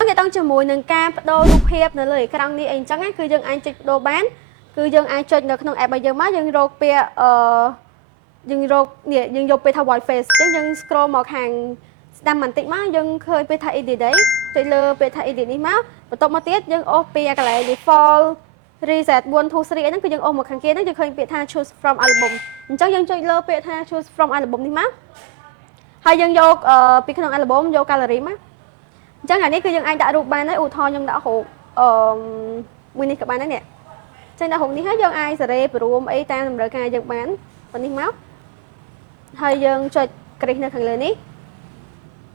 គេតង់ជាមួយនឹងការបដូររូបភាពនៅលើអេក្រង់នេះអីអញ្ចឹងគឺយើងអាចចុចបដូរបានគឺយើងអាចចុចនៅក្នុង app របស់យើងមកយើងរកពាក្យយើងរកនេះយើងយកពាក្យថា white face អញ្ចឹងយើង scroll មកខាងស្ដាំបន្តិចមកយើងឃើញពាក្យថា edit អីចុចលើពាក្យថា edit នេះមកបន្ទាប់មកទៀតយើងអូសពីកន្លែង default reset 1 2 3អីហ្នឹងគឺយើងអូសមកខាងគេហ្នឹងយើងឃើញពាក្យថា choose from album អញ្ចឹងយើងចុចលើពាក្យថា choose from album នេះមកហើយយើងយកពីក្នុង album យក gallery មកអញ្ចឹងអានេះគឺយើងអាចដាក់រូបបានហើយឧទាហរណ៍ខ្ញុំដាក់រូបមួយនេះក៏បានដែរនេះចឹងដាក់រូបនេះហើយយើងអាចសេរីព្រមអីតាមតម្រូវការយើងបានប៉ុណ្នេះមកហើយយើងចុចគ្រីសនៅខាងលើនេះ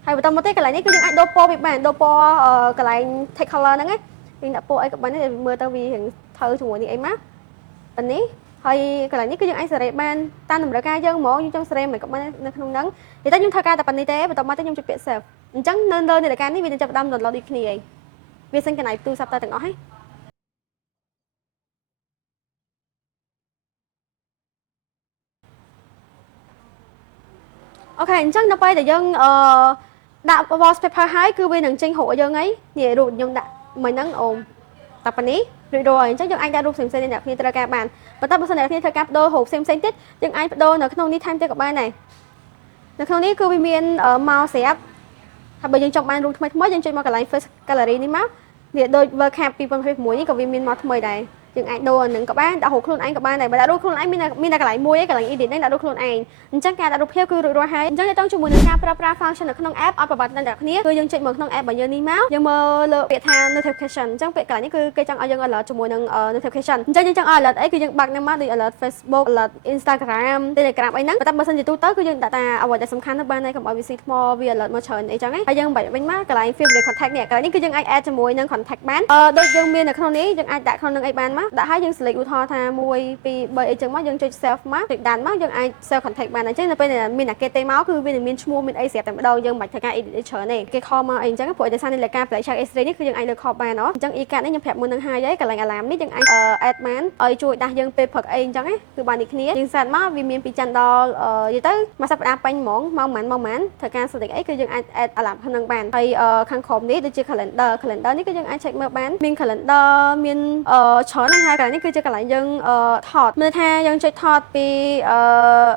ហើយបន្តមកទៀតកន្លែងនេះគឺយើងអាចដូរពណ៌វាបានដូរពណ៌កន្លែង text color ហ្នឹងយើងដាក់ពណ៌អីក៏បានដែរមើលទៅវារៀងថើជាមួយនេះអីមកប៉ុណ្នេះហើយកន្លែងនេះគឺយើងអាចសេរីបានតាមតម្រូវការយើងហ្មងយើងចង់សេរីមិនក៏បាននៅក្នុងហ្នឹងនិយាយទៅខ្ញុំធ្វើការតែប៉ុណ្នេះទេបន្តមកទៀតខ្ញុំចុចពាក្យ save អញ្ចឹងនៅលើនាឡិកានេះវានឹងចាប់ផ្ដើម download ដូចគ្នាឯងវាសិនកន្លែងទូរស័ព្ទទៅទាំងអស់ហើយអូខេអញ្ចឹងនៅពេលដែលយើងដាក់ wallpaper ហើយគឺវានឹងចេញរូបឲ្យយើងអីនេះរូបខ្ញុំដាក់មិញហ្នឹងអូមតែប៉ុណ្នេះរួចរាល់ហើយអញ្ចឹងយើងអាចដាក់រូបផ្សេងៗដែលអ្នកគ្នាត្រូវការបានប៉ុន្តែបើសិនអ្នកគ្នាត្រូវការបដូររូបផ្សេងៗទៀតយើងអាចបដូរនៅក្នុងនេះថែមទៀតក៏បានដែរនៅក្នុងនេះគឺវាមានមកស្រាប់ហើយបើយើងចង់បានរូបថ្មីយើងចុចមកកន្លែង First Gallery នេះមកនេះដូច World Cup 2026នេះក៏វាមានមកថ្មីដែរយើងអាចដូរអានឹងក៏បានដាក់រូបខ្លួនឯងក៏បានដែរបើដាក់រូបខ្លួនឯងមានតែកន្លែងមួយកន្លែង edit ហ្នឹងដាក់រូបខ្លួនឯងអញ្ចឹងការដាក់រូបភាពគឺរួចរាល់ហើយអញ្ចឹងយើងជាមួយនឹងការប្រើប្រាស់ function នៅក្នុង app អត់ប្រវត្តិអ្នកគ្នាគឺយើងចុចមកក្នុង app របស់យើងនេះមកយើងមើលលើពាក្យថា notification អញ្ចឹងពាក្យកន្លែងនេះគឺគេចង់ឲ្យយើង alert ជាមួយនឹង notification អញ្ចឹងយើងចង់ឲ្យ alert អីគឺយើងបាក់នឹងមកដូច alert Facebook alert Instagram Telegram អីហ្នឹងតែបើសិនជាទូទៅគឺយើងដាក់តែអ្វីដែលសំខាន់ទៅបានហើយកុំឲ្យវាស៊ីថ្មវា alert មកច្រើនអីចឹងហើយយើងបាច់វិញមកកន្លែង favorite contact នេះកន្លែងនេះគឺយើងអាច add ជាមួយនឹង contact បានដូចយើងមាននៅក្នុងនេះយើងអាចដាក់ក្នុងនឹងអីបានមកដាក់ឲ្យយើង select ឧទាហរណ៍ថា1 2 3អីចឹងមកយើងចុច save មកចុចដានមកយើងអាច save contact បានអញ្ចឹងនៅពេលមានអាគេទេមកគឺវានឹងមានឈ្មោះមានអីស្រាប់តែម្ដងយើងមិនបាច់ធ្វើការ edit ច្រើនទេគេខលមកអីអញ្ចឹងព្រោះឯកសារនេះលេខការ Black Shark X-ray នេះគឺយើងអាចលើកខលបានអញ្ចឹង e-card នេះខ្ញុំប្រាប់មុននឹងហើយកន្លែង alarm នេះយើងអាច add បានឲ្យជួយដាស់យើងពេលព្រឹកអីអញ្ចឹងគឺបាននេះគ្នាយើងសាត់មកវាមានពីច័ន្ទដល់និយាយទៅមួយសប្តាហ៍ពេញហ្មងម៉ោងប៉ុន្មានធ្វើការ select អីគឺយើងអាច add alarm ក្នុងបានហើយខាងក្រោមនេះដូចជា calendar នេះគឺយើងអាច check មើលបានមាន calendar មានច្រើនណាស់ហើយកន្លែងនេះគឺជាកន្លែងយើងថតមើលថាយើងចុចថតពី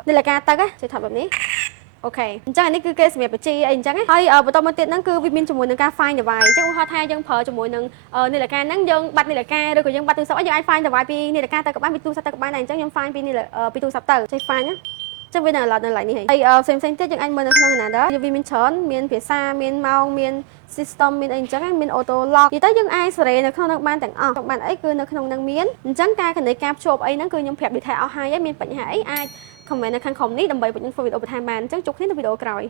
នាឡិកាទឹកចុចថតបែបនេះអូខេអញ្ចឹងអានេះគឺគេសម្រាប់បញ្ជីអីអញ្ចឹងហើយបន្តមកទៀតហ្នឹងគឺវាមានជាមួយនឹងការ find device អញ្ចឹងឧទាហរណ៍ថាយើងប្រើជាមួយនឹងនាឡិកាហ្នឹងយើងបាត់នាឡិកាឬក៏យើងបាត់ទូរស័ព្ទយើងអាច find device ពីនាឡិកាទៅក៏បានពីទូរស័ព្ទទៅក៏បានដែរអញ្ចឹងខ្ញុំ find ពីទូរស័ព្ទទៅចុច find ណាចឹងវានៅ alert នៅ line នេះហើយផ្សេងទៀតយើងអាចមើលនៅក្នុង calendar វាមានច្រើនមានភាសាមានម៉ោងមាន system មានអីអញ្ចឹងមាន auto lock និយាយទៅយើងអាចសេរីនៅក្នុងនឹងបានទាំងអស់បានអីគឺនៅក្នុងនឹងមានអញ្ចឹងការកណេការភ្ជាប់អីហ្នឹងគឺខ្ញុំប្រាប់ detail អស់ហើយមានបញ្ហាអីអាច comment នៅខាងក្រោមនេះដើម្បីពួកខ្ញុំធ្វើវីដេអូបន្ថែមបានអញ្ចឹងជួបគ្នានៅវីដេអូក្រោយ